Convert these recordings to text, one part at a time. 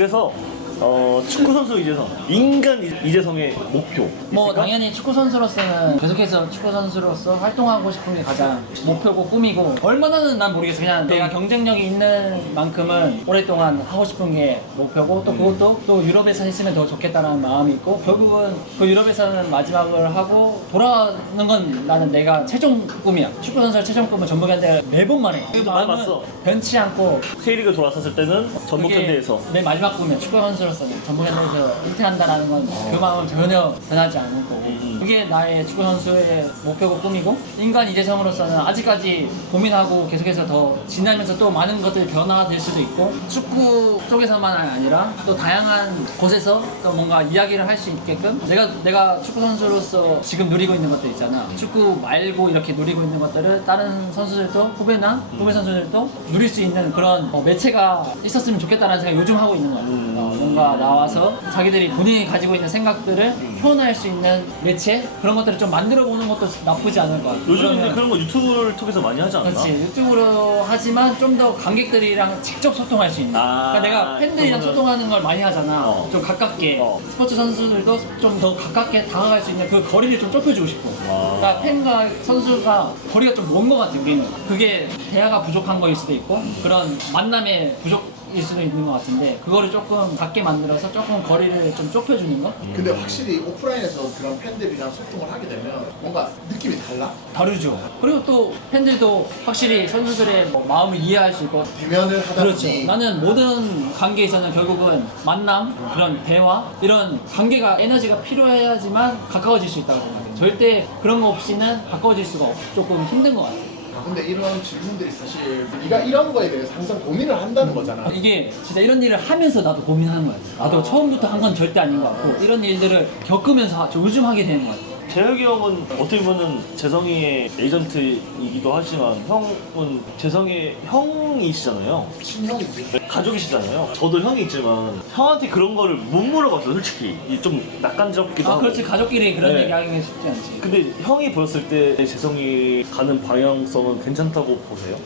그래서 축구 선수 이재성, 인간 이재성의 목표. 뭐 당연히 축구 선수로서는 계속해서 축구 선수로서 활동하고 싶은 게 가장 목표고 꿈이고, 얼마나는 난 모르겠어. 그냥 내가 경쟁력이 있는 만큼은 오랫동안 하고 싶은 게 목표고, 또 그것도 또 유럽에서 했으면 더 좋겠다라는 마음이 있고, 결국은 그 유럽에서는 마지막을 하고 돌아오는 건 나는 내가 최종 꿈이야. 축구 선수의 최종 꿈은 전북현대 매번 해. 그 마음은 맞어. 변치 않고, K리그 돌아섰을 때는 전북현대에서 내 마지막 꿈이야. 축구 선수로서는 전북현대에서 은퇴한다라는 건 그 마음은 전혀 변하지 않을 거고, 그게 나의 축구 선수의 목표고 꿈이고, 인간 이재성으로서는 아직까지 고민하고 계속해서 더 지나면서 또 많은 것들이 변화될 수도 있고, 축구 쪽에서만 아니라 또 다양한 곳에서 또 뭔가 이야기를 할 수 있게끔, 내가 축구 선수로서 지금 누리고 있는 것들 있잖아. 축구 말고 이렇게 누리고 있는 것들을 다른 선수들도, 후배 선수들도 누릴 수 있는 그런 매체가 있었으면 좋겠다는 생각 요즘 하고 있는 것 같아. 뭔가 나와서 자기들이 본인이 가지고 있는 생각들을 표현할 수 있는 매체, 그런 것들을 좀 만들어 보는 것도 나쁘지 않을 것 같아. 요즘 근데 그런 거 유튜브를 통해서 많이 하지 않나? 그렇지, 유튜브로 하지만 좀 더 관객들이랑 직접 소통할 수 있는. 그러니까 내가 팬들이랑 그거는- 소통하는 걸 많이 하잖아. 좀 가깝게. 스포츠 선수들도 좀 더 가깝게 다가갈 수 있는 그 거리를 좀 좁혀주고 싶어. 그러니까 팬과 선수가 거리가 좀 먼 것 같아, 우리는. 그게 대화가 부족한 거일 수도 있고, 그런 만남의 부족일 수도 있는 것 같은데, 그거를 조금 작게 만들어서 조금 거리를 좀 좁혀주는 거? 근데 확실히 오프라인에서 그런 팬들이랑 소통을 하게 되면 뭔가 느낌이 달라. 다르죠. 그리고 또 팬들도 확실히 선수들의 뭐 마음을 이해할 수 있고. 대면을 하다 그렇죠. 보니 나는 모든 관계에서는 결국은 만남, 그런 대화, 이런 관계가 에너지가 필요해야지만 가까워질 수 있다고 생각해요. 절대 그런 거 없이는 가까워질 수가 조금 힘든 것 같아요. 근데 이런 질문들이 사실 네가 이런 거에 대해서 항상 고민을 한다는 거잖아. 이게 진짜 이런 일을 하면서 나도 고민하는 거야. 나도 처음부터 한 건 절대 아닌 것 같고, 이런 일들을 겪으면서 요즘 하게 되는 것 같아. 재혁이 형은 어떻게 보면 재성이의 에이전트이기도 하지만 형은 재성이의 형이시잖아요. 친형이지. 가족이시잖아요. 저도 형이 있지만 형한테 그런 거를 못 물어봤어요, 솔직히. 좀 낯간지럽기도 하고. 그렇지. 가족끼리 그런 네. 얘기하기는 쉽지 않지. 근데 형이 보였을 때 재성이 가는 방향성은 괜찮다고 보세요?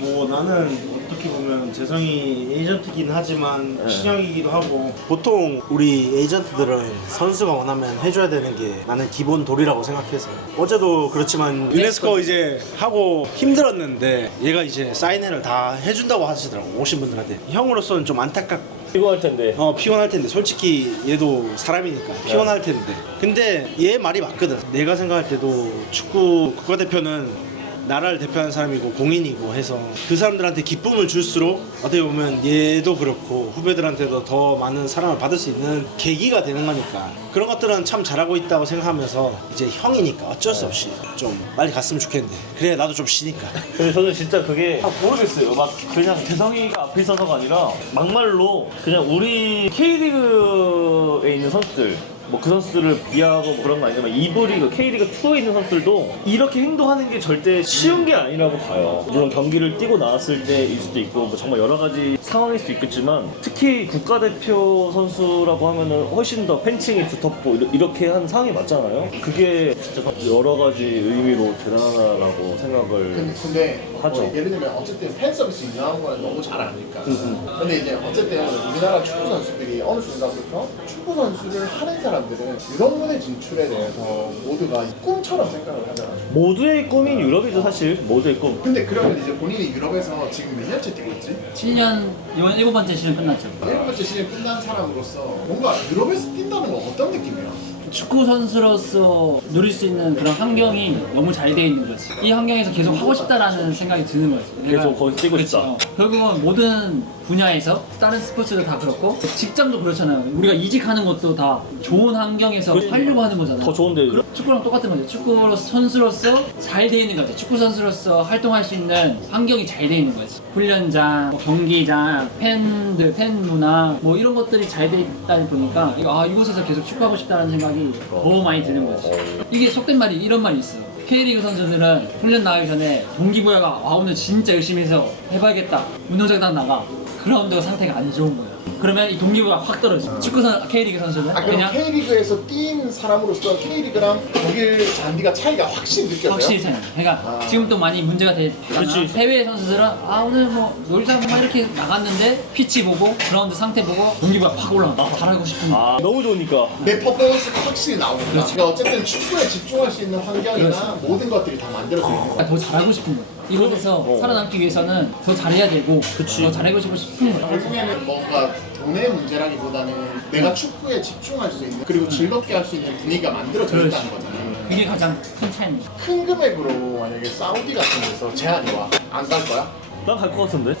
뭐 나는 어떻게 보면 재성이 에이전트긴 하지만 네. 친형이기도 하고, 보통 우리 에이전트들은 선수가 원하면 해줘야 되는 게 나는 기본 도리라고 생각해서, 어제도 그렇지만 유네스코 이제 하고 힘들었는데 얘가 이제 사인회를 다 해준다고 하시더라고. 오신 분들한테. 형으로서는 좀 안타깝고 피곤할 텐데. 피곤할 텐데, 솔직히 얘도 사람이니까 피곤할 텐데, 근데 얘 말이 맞거든. 내가 생각할 때도 축구 국가대표는 나라를 대표하는 사람이고 공인이고 해서 그 사람들한테 기쁨을 줄수록 어떻게 보면 얘도 그렇고 후배들한테도 더 많은 사랑을 받을 수 있는 계기가 되는 거니까, 그런 것들은 참 잘하고 있다고 생각하면서, 이제 형이니까 어쩔 수 없이 좀 빨리 갔으면 좋겠는데, 그래 나도 좀 쉬니까. 근데 저는 진짜 그게 모르겠어요. 막 그냥 재성이가 앞에 있어서가 아니라 막말로 그냥 우리 K리그에 있는 선수들, 뭐 그 선수들을 비하하고 뭐 그런 거 아니지만 2부 리그, K리그 2에 있는 선수들도 이렇게 행동하는 게 절대 쉬운 게 아니라고 봐요. 물론 경기를 뛰고 나왔을 때일 수도 있고 뭐 정말 여러 가지 상황일 수도 있겠지만, 특히 국가대표 선수라고 하면은 훨씬 더 팬층이 두텁고 이렇게 한 상황이 맞잖아요. 그게 진짜 여러 가지 의미로 대단하다고 생각을 근데 하죠. 뭐 예를 들면 어쨌든 팬 서비스 유명한 거는 너무 잘 아니까. 근데 이제 어쨌든 우리나라 축구 선수들이 어느 순간부터 축구 선수를 하는 사람들은 유럽 무대 진출에 대해서 모두가 꿈처럼 생각을 하잖아. 모두의 꿈인 유럽이죠, 사실. 모두의 꿈. 근데 그러면 이제 본인이 유럽에서 지금 몇 년째 뛰고 있지? 7년, 이번 7번째 시즌 끝났죠. 7번째 시즌 끝난 사람으로서 뭔가 유럽에서 뛴다는 건 어떤 느낌이야? 축구 선수로서 누릴 수 있는 그런 환경이 너무 잘 돼 있는 거지. 이 환경에서 계속 하고 싶다라는 생각이 드는 거지. 계속 거기 뛰고 그렇지. 싶다. 결국은 모든 분야에서 다른 스포츠도 다 그렇고 직장도 그렇잖아요. 우리가 이직하는 것도 다 좋은 환경에서 하려고 하는 거잖아요. 더 좋은데. 축구랑 똑같은 거죠. 축구 선수로서 잘 돼 있는 거지. 축구 선수로서 활동할 수 있는 환경이 잘 돼 있는 거지. 훈련장, 뭐 경기장, 팬들, 팬 문화 뭐 이런 것들이 잘 돼 있다 보니까 이곳에서 계속 축구하고 싶다는 생각이 더 많이 드는 거지. 이게 속된 말이 이런 말이 있어. K리그 선수들은 훈련 나가기 전에 동기부여가 오늘 진짜 열심히 해서 해봐야겠다. 운동장당 나가. 그라운드 상태가 안 좋은 거야. 그러면 이 동기부여가 확 떨어져. 축구선 K리그 선수는 아 그럼 그냥 K리그에서 뛴 사람으로서 K리그랑 독일 잔디가 차이가 확실히 느껴져요? 확실히 생겨. 그러니까 아. 지금 또 많이 문제가 되잖아. 그치. 해외 선수들은 아 오늘 뭐 놀자 뭐 이렇게 나갔는데 피치 보고 그라운드 상태 보고 동기부여 확 올라가. 나 잘하고 싶은 거. 아 너무 좋으니까. 내 퍼포먼스가 확실히 나오니까 그러니까 어쨌든 축구에 집중할 수 있는 환경이나 그렇지. 모든 것들이 다 만들어져 있는 거야. 더 잘하고 싶은 거. 이곳에서 어. 살아남기 위해서는 더 잘해야 되고 그치. 더 잘하고 싶은 거. 결국에는 뭔가 돈의 문제라기보다는 내가 축구에 집중할 수 있는 그리고 즐겁게 할 수 있는 분위기가 만들어져 그렇지. 있다는 거잖아. 그게 가장 큰 차이입니다. 큰 금액으로 만약에 사우디 같은 데서 제안이 와. 안 갈 거야? 난 갈 것 같은데.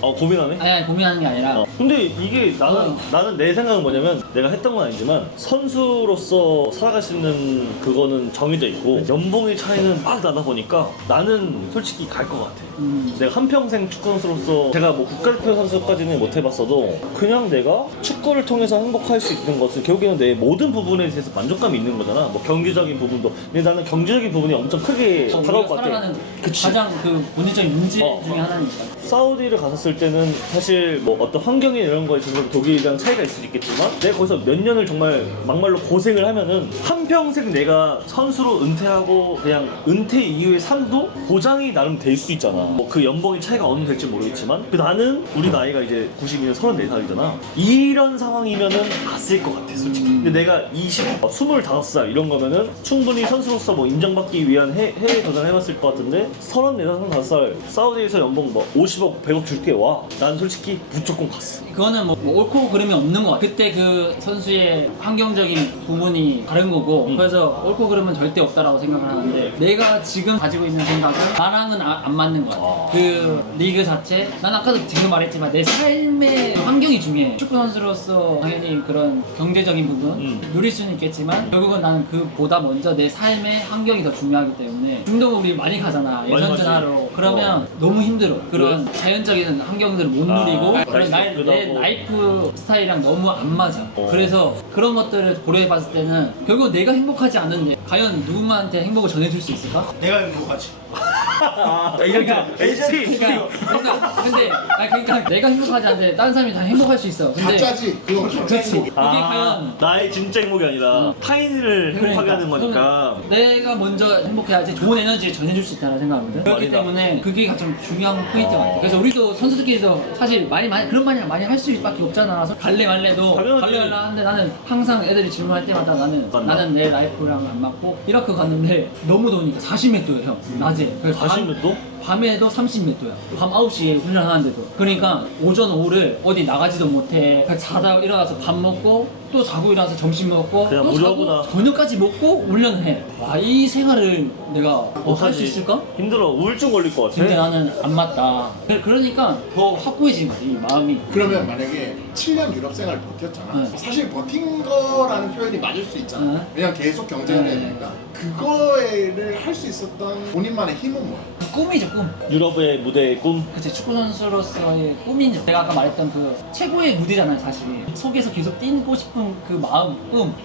고민하네. 아니 고민하는 게 아니라 근데 이게 나는 내 생각은 뭐냐면 내가 했던 건 아니지만 선수로서 살아갈 수 있는 그거는 정해져 있고 연봉의 차이는 막 나다 보니까 나는 솔직히 갈 것 같아. 내가 한평생 축구 선수로서 제가 뭐 국가대표 선수까지는 못 해봤어도 그냥 내가 축구를 통해서 행복할 수 있는 것은 결국에는 내 모든 부분에 대해서 만족감이 있는 거잖아. 뭐 경제적인 부분도. 근데 나는 경제적인 부분이 엄청 크게 다가올 것 같아. 살아가는 그치. 가장 그 본질적인 문제 어. 중에 하나니까. 사우디를 갔었을 때는 사실 뭐 어떤 환경이 이런 거에 있어서 독일이랑 차이가 있을 수 있겠지만 내가 거기서 몇 년을 정말 막말로 고생을 하면은 한평생 내가 선수로 은퇴하고 그냥 은퇴 이후의 삶도 보장이 나름 될 수 있잖아. 뭐 그 연봉의 차이가 어느 정도 될지 모르겠지만 나는 우리 나이가 이제 92년 34살이잖아. 이런 상황이면은 갔을 것 같아 솔직히. 근데 내가 25살 이런 거면은 충분히 선수로서 뭐 인정받기 위한 해외 도전을 해봤을 것 같은데 34살, 35살 사우디에서 연봉 뭐 50억, 100억 줄게 와. 난 솔직히 무조건 갔어. 그거는 뭐 옳고 그름이 없는 것 같아. 그때 그 선수의 환경적인 부분이 다른 거고 그래서 옳고 그름은 절대 없다라고 생각을 하는데 내가 지금 가지고 있는 생각은 나랑은 안 맞는 것 같아. 그 리그 자체 난 아까도 지금 말했지만 내 삶의 환경이 중요해. 축구 선수로서 당연히 그런 경제적인 부분 누릴 수는 있겠지만 결국은 나는 그보다 먼저 내 삶의 환경이 더 중요하기 때문에 중동을 우리 많이 가잖아. 많이 예선 가지. 전화로 그러면 너무 힘들어. 그런 자연적인 환경들을 못 누리고 그런 내 라이프 스타일이랑 너무 안 맞아. 그래서 그런 것들을 고려해봤을 때는 결국 내가 행복하지 않은데 과연 누군가한테 행복을 전해줄 수 있을까? 내가 행복하지. 그러니까 HP. 그러니까 내가 행복하지 않은데 다른 사람이 다 행복할 수 있어. 근데 가짜지. 그건 가짜 그렇지. 행복이. 그게 과연 나의 진짜 행복이 아니라 타인을 행복하게 하는 거니까. 내가 먼저 행복해야지 좋은 에너지를 전해줄 수 있다는 생각하거든. 그렇기 말이다. 때문에 그게 가장 중요한 포인트 같아. 그래서 우리도 선수들끼리도 사실 많이 그런 말을 많이 할 수밖에 없잖아. 그래서 갈래 말래도 당연하지. 갈래 말래 하는데 나는 항상 애들이 질문할 때마다 나는 내 라이프랑 안 맞고 이렇게 갔는데 너무 더우니까 40몇 도예요 형 낮에. 그래서 40몇 도? 밤에도 30몇 도야. 밤 9시에 훈련하는데도. 그러니까 오전 오후를 어디 나가지도 못해. 그냥 자다 일어나서 밥 먹고 또 자고 일어나서 점심 먹고 그냥 또 무료구나. 자고 저녁까지 먹고 훈련을 해. 와, 이 생활을 내가 할 수 있을까? 힘들어. 우울증 걸릴 것 같아. 근데 나는 안 맞다. 그러니까 더 확고해진 거지, 이 마음이. 그러면 만약에 7년 유럽 생활 버텼잖아. 네. 사실 버틴 거라는 표현이 맞을 수 있잖아. 네. 왜냐면 계속 경쟁을 해야 네. 되니까. 그거를 할 수 있었던 본인만의 힘은 뭐야? 꿈이죠, 꿈. 유럽의 무대의 꿈. 그치, 축구 선수로서의 꿈이죠. 내가 아까 말했던 그 최고의 무대잖아요, 사실. 속에서 계속 뛰고 싶은 그 마음,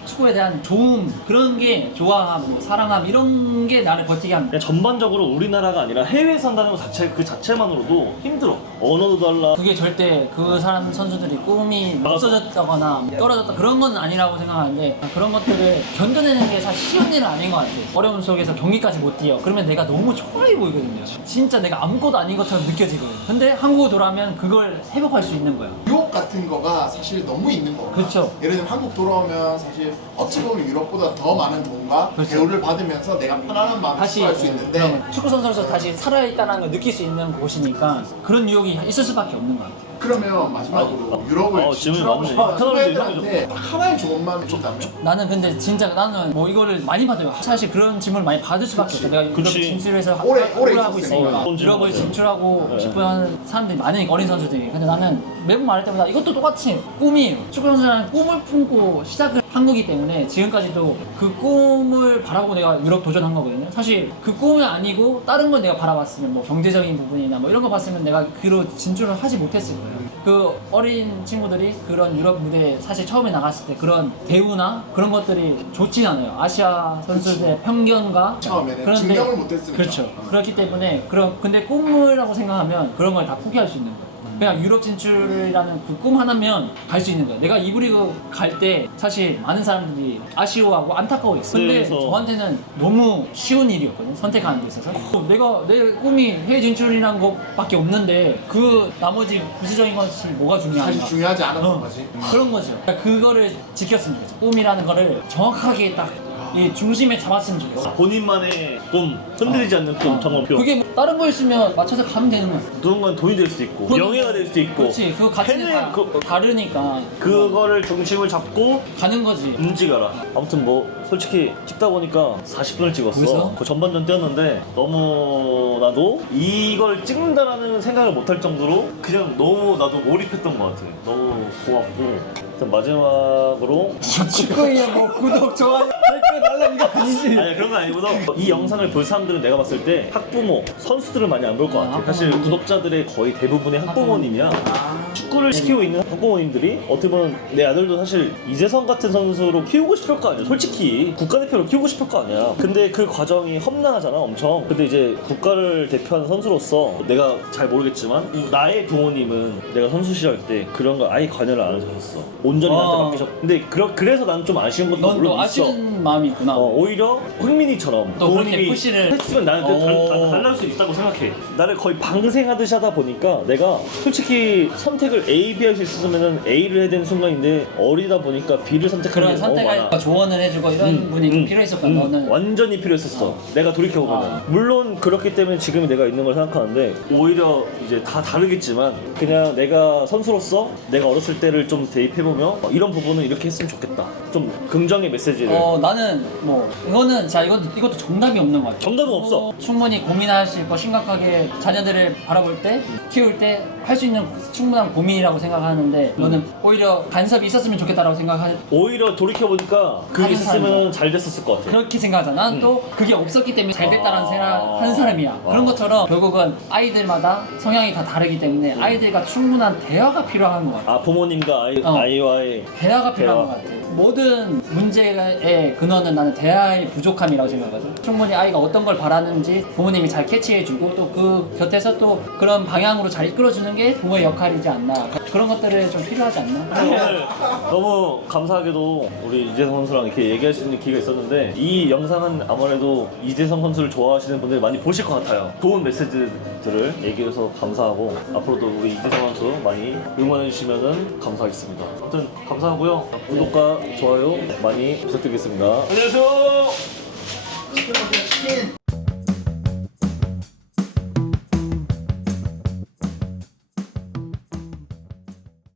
축구에 대한 좋음, 그런 게 좋아함, 뭐 사랑함, 이런 게 나를 버티게 합니다. 그냥 전반적으로 우리나라가 아니라 해외에 산다는 것 자체 그 자체만으로도 힘들어. 언어도 달라. 그게 절대 그 사람 선수들이 꿈이 맞아. 없어졌다거나 떨어졌다 그런 건 아니라고 생각하는데 그런 것들을 견뎌내는 게 사실 쉬운 일은 아닌 것 같아요. 어려움 속에서 경기까지 못 뛰어. 그러면 내가 너무 초라해 보이거든요. 진짜 내가 아무것도 아닌 것처럼 느껴지거든요. 근데 한국으로 돌아오면 그걸 회복할 수 있는 거예요. 유혹 같은 거가 사실 너무 있는 거야. 그렇죠. 예를 들면 한국 돌아오면 사실 어찌 보면 유럽보다 더 많은 돈과 그렇죠. 대우를 받으면서 내가 편안한 마음을 다시 추구할 수 있는데 그럼 축구 선수로서 다시 살아있다는 걸 느낄 수 있는 곳이니까 그런 유혹이 있을 수밖에 없는 것 같아요. 그러면 마지막으로 유럽을 질문이 진출하고 많네. 싶은 사람들이 후배들한테 딱 하나의 조언만 준다면? 나는 근데 진짜 나는 뭐 이거를 많이 받아요. 사실 그런 질문을 많이 받을 수밖에 없어. 내가 유럽 그치. 진출해서 오래 하고 있으니까 있었으니까. 유럽을 진출하고 네. 싶어하는 사람들이 많으니까 어린 선수들이. 근데 나는 매번 말할 때마다 이것도 똑같이 꿈이에요. 축구 선수는 꿈을 품고 시작을 한 거기 때문에 지금까지도 그 꿈을 바라보고 내가 유럽 도전한 거거든요. 사실 그 꿈이 아니고 다른 걸 내가 바라봤으면 뭐 경제적인 부분이나 뭐 이런 거 봤으면 내가 그로 진출을 하지 못했을 거예요. 그 어린 친구들이 그런 유럽 무대에 사실 처음에 나갔을 때 그런 대우나 그런 것들이 좋지 않아요. 아시아 선수들의 편견과 처음에는 증명을 못했으니까. 그렇죠. 그렇기 때문에 근데 꿈이라고 생각하면 그런 걸 다 포기할 수 있는 거예요. 그냥 유럽 진출이라는 그 꿈 하나면 갈 수 있는 거야. 내가 이브리그 갈 때 사실 많은 사람들이 아쉬워하고 안타까워했어. 근데 그래서- 저한테는 너무 쉬운 일이었거든. 선택하는 데 있어서. 내가 내 꿈이 해외 진출이라는 것밖에 없는데 그 나머지 부수적인 것이 뭐가 중요한가? 사실 중요하지 않았던 거지. 그런 거죠. 그러니까 그거를 지켰으면 좋겠어. 꿈이라는 거를 정확하게 딱 이 중심에 잡았으면 좋겠어. 본인만의 꿈, 흔들리지 않는 꿈, 정말 필요. 그게 뭐 다른 거 있으면 맞춰서 가면 되는 거야. 누군가는 돈이 될 수도 있고, 그건- 명예가 될 수도 있고. 그렇지. 그 가치는 해내- 다 다르니까 그거를 중심을 잡고 가는 거지. 움직여라. 아무튼 뭐 솔직히 찍다 보니까 40분을 찍었어. 벌써? 그 전반전 뛰었는데 너무나도 이걸 찍는다라는 생각을 못할 정도로 그냥 너무 나도 몰입했던 것 같아. 너무 고맙고. 일단 마지막으로 축구에 뭐 구독, 좋아요, 댓글 달라는 거 아니지? 아니 그런 건 아니고도 이 영상을 볼 사람들은 내가 봤을 때 학부모, 선수들을 많이 안 볼 것 같아. 사실 구독자들의 거의 대부분이 학부모님이야. 축구를 시키고 있는 학부모님들이 어떻게 보면 내 아들도 사실 이재성 같은 선수로 키우고 싶을 거 아니야. 솔직히 국가대표로 키우고 싶을 거 아니야. 근데 그 과정이 험난하잖아 엄청. 근데 이제 국가를 대표하는 선수로서 내가 잘 모르겠지만 나의 부모님은 내가 선수 시절 때 그런 걸 아예 관여를 안 하셨어. 온전히 나한테 맡기셨고. 근데 그래서 나는 좀 아쉬운 것도 넌 물론 또 있어. 아쉬운 마음이 있구나. 오히려 흥민이처럼 또 그렇게 부모님이 푸시를- 했으면 나는 달라질 수 있다고 생각해. 나를 거의 방생하듯이 하다 보니까 내가 솔직히 선택을 A, B 할 수 있었으면 A를 해야 되는 순간인데 어리다 보니까 B를 선택하는 그런 게 너무 많아. 선택을 조언을 해주고 이런 분이 좀 필요했었거든. 너는 완전히 필요했었어. 내가 돌이켜보면 물론 그렇기 때문에 지금 내가 있는 걸 생각하는데 오히려 이제 다 다르겠지만 그냥 내가 선수로서 내가 어렸을 때를 좀 대입해보면 이런 부분은 이렇게 했으면 좋겠다. 좀 긍정의 메시지를 나는 뭐 이거는 자 이것도 정답이 없는 것 같아. 정답은 없어. 충분히 고민할 수 있고 심각하게 자녀들을 바라볼 때 키울 때 할 수 있는 충분한 고민이라고 생각하는데 너는 오히려 간섭이 있었으면 좋겠다라고 생각하는 오히려 돌이켜보니까 그게 하는 있었으면 사람이야. 잘 됐었을 것 같아. 그렇게 생각하잖아. 나는 또 그게 없었기 때문에 잘 됐다라는 생각하는 사람이야. 그런 것처럼 결국은 아이들마다 성향이 다 다르기 때문에 아이들과 충분한 대화가 필요한 것 같아. 아 부모님과 어. 아이와의 대화가 필요한 대화. 것 같아. 모든 문제의 근원은 나는 대화의 부족함이라고 생각하거든. 충분히 아이가 어떤 걸 바라는지 부모님이 잘 캐치해주고 또 그 곁에서 또 그런 방향으로 잘 이끌어주는 게 부모의 역할이지 않나. 그런 것들을 좀 필요하지 않나. 오늘 너무 감사하게도 우리 이재성 선수랑 이렇게 얘기할 수 있는 기회가 있었는데 이 영상은 아무래도 이재성 선수를 좋아하시는 분들이 많이 보실 것 같아요. 좋은 메시지들을 얘기해서 감사하고 앞으로도 우리 이재성 선수 많이 응원해 주시면 감사하겠습니다. 아무튼 감사하고요. 구독과 좋아요 많이 부탁드리겠습니다. 안녕하세요.